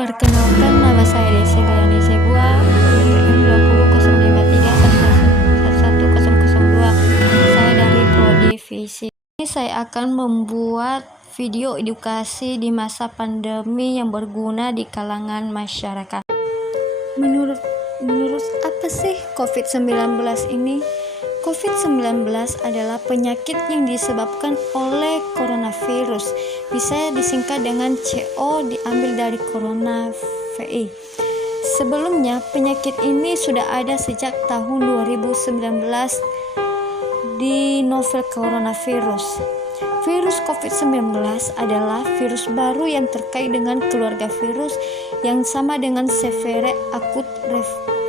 Perkenalkan, nama saya Desi Riani Sebua, NPM 20103111002. Saya dari Prodi Fisik. Ini saya akan membuat video edukasi di masa pandemi yang berguna di kalangan masyarakat. Menurut apa sih COVID-19 ini? COVID-19 adalah penyakit yang disebabkan oleh coronavirus. Bisa disingkat dengan CO, diambil dari corona VI. Sebelumnya, penyakit ini sudah ada sejak tahun 2019 di novel coronavirus. Virus COVID-19 adalah virus baru yang terkait dengan keluarga virus yang sama dengan Severe Acute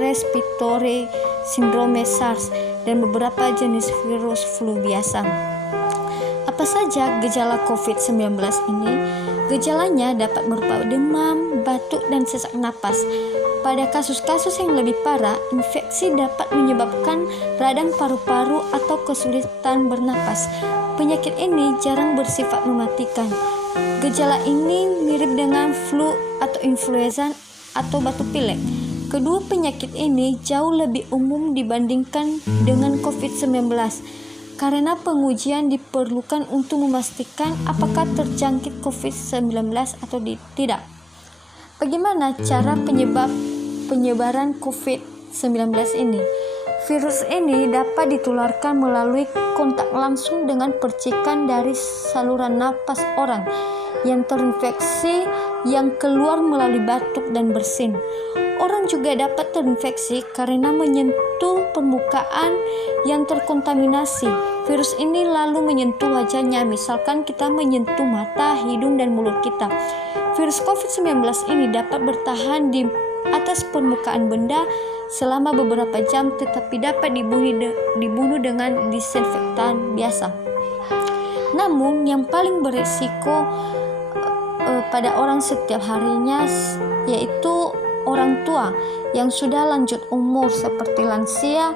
Respiratory Syndrome SARS dan beberapa jenis virus flu biasa. Apa saja gejala COVID-19 ini? Gejalanya dapat berupa demam, batuk, dan sesak napas. Pada kasus-kasus yang lebih parah, infeksi dapat menyebabkan radang paru-paru atau kesulitan bernapas. Penyakit ini jarang bersifat mematikan. Gejala ini mirip dengan flu atau influenza atau batuk pilek. Kedua penyakit ini jauh lebih umum dibandingkan dengan COVID-19 karena pengujian diperlukan untuk memastikan apakah terjangkit COVID-19 atau tidak. Bagaimana cara penyebaran COVID-19 ini? Virus ini dapat ditularkan melalui kontak langsung dengan percikan dari saluran napas orang yang terinfeksi yang keluar melalui batuk dan bersin. Orang juga dapat terinfeksi karena menyentuh permukaan yang terkontaminasi. Virus ini lalu menyentuh wajahnya, misalkan kita menyentuh mata, hidung, dan mulut kita. Virus COVID-19 ini dapat bertahan di atas permukaan benda selama beberapa jam, tetapi dapat dibunuh dengan disinfektan biasa. Namun, yang paling beresiko pada orang setiap harinya yaitu orang tua yang sudah lanjut umur seperti lansia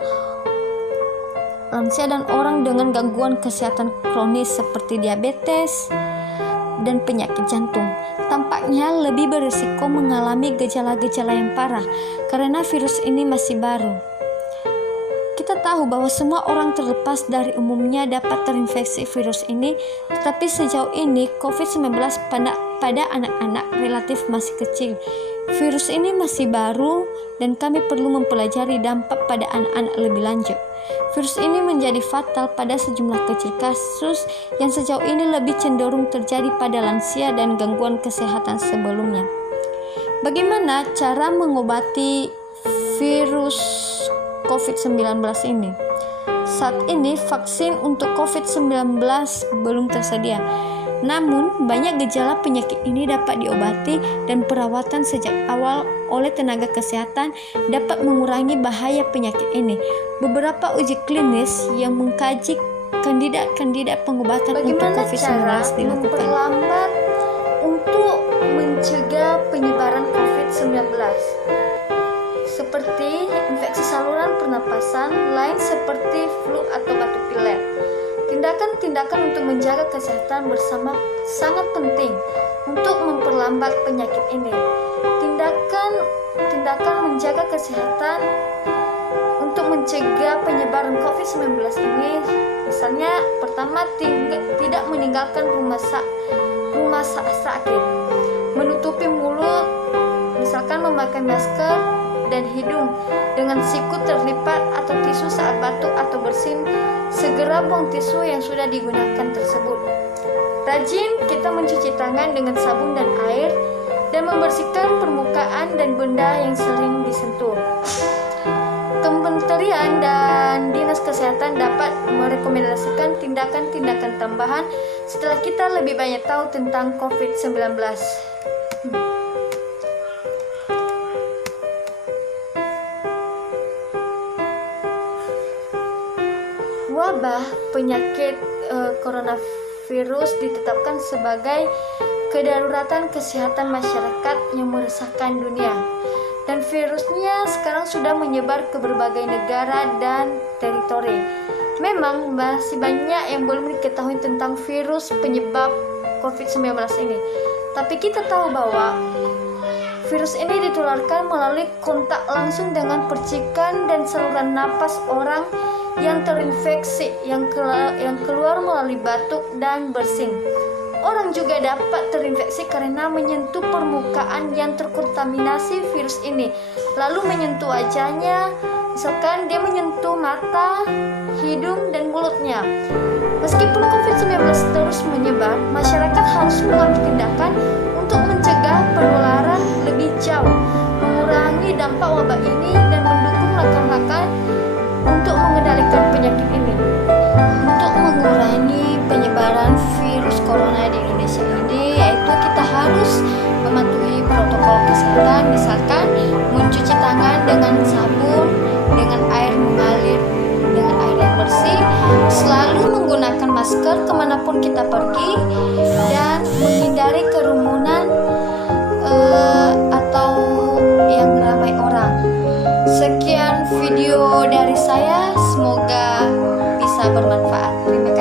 dan orang dengan gangguan kesehatan kronis seperti diabetes dan penyakit jantung. Tampaknya lebih berisiko mengalami gejala-gejala yang parah karena virus ini masih baru. Kita tahu bahwa semua orang terlepas dari umumnya dapat terinfeksi virus ini, tetapi sejauh ini COVID-19 pada anak-anak relatif masih kecil. Virus ini masih baru dan kami perlu mempelajari dampak pada anak-anak lebih lanjut. Virus ini menjadi fatal pada sejumlah kecil kasus yang sejauh ini lebih cenderung terjadi pada lansia dan gangguan kesehatan sebelumnya. Bagaimana cara mengobati virus COVID-19 ini? Saat ini vaksin untuk COVID-19 belum tersedia. Namun, banyak gejala penyakit ini dapat diobati dan perawatan sejak awal oleh tenaga kesehatan dapat mengurangi bahaya penyakit ini. Beberapa uji klinis yang mengkaji kandidat pengobatan untuk COVID-19 dilakukan. Memperlambat untuk mencegah penyebaran COVID-19 seperti infeksi saluran pernapasan lain seperti flu atau batuk pilek. Tindakan-tindakan untuk menjaga kesehatan bersama sangat penting untuk memperlambat penyakit ini. Tindakan menjaga kesehatan untuk mencegah penyebaran COVID-19 ini, misalnya pertama, tidak meninggalkan rumah sakit, menutupi mulut, misalkan memakai masker dan hidung dengan siku terlipat atau tisu saat batuk atau bersin. Segera buang tisu yang sudah digunakan tersebut. Rajin kita mencuci tangan dengan sabun dan air dan membersihkan permukaan dan benda yang sering disentuh. Kementerian dan Dinas Kesehatan dapat merekomendasikan tindakan-tindakan tambahan setelah kita lebih banyak tahu tentang COVID-19. Wabah penyakit coronavirus ditetapkan sebagai kedaruratan kesehatan masyarakat yang meresahkan dunia, dan virusnya sekarang sudah menyebar ke berbagai negara dan teritori. Memang masih banyak yang belum diketahui tentang virus penyebab COVID-19 ini, tapi kita tahu bahwa Virus ini ditularkan melalui kontak langsung dengan percikan dan saluran napas orang yang terinfeksi yang keluar melalui batuk dan bersin. Orang juga dapat terinfeksi karena menyentuh permukaan yang terkontaminasi virus ini, lalu menyentuh wajahnya, misalkan dia menyentuh mata, hidung, dan mulutnya. Meskipun COVID-19 terus menyebar, masyarakat harus mengambil tindakan untuk mencegah penularan lebih jauh, mengurangi dampak wabah ini, dan mendukung langkah-langkah untuk mengendalikan penyakit ini. Untuk mengurangi penyebaran virus corona di Indonesia ini, yaitu kita harus mematuhi protokol kesehatan, misalkan mencuci tangan dengan sabun, dengan air mengalir, dengan air yang bersih, selalu menggunakan masker kemanapun kita pergi, dan menghindari kerumunan atau yang ramai orang. Sekian video dari saya, semoga bisa bermanfaat. Terima kasih.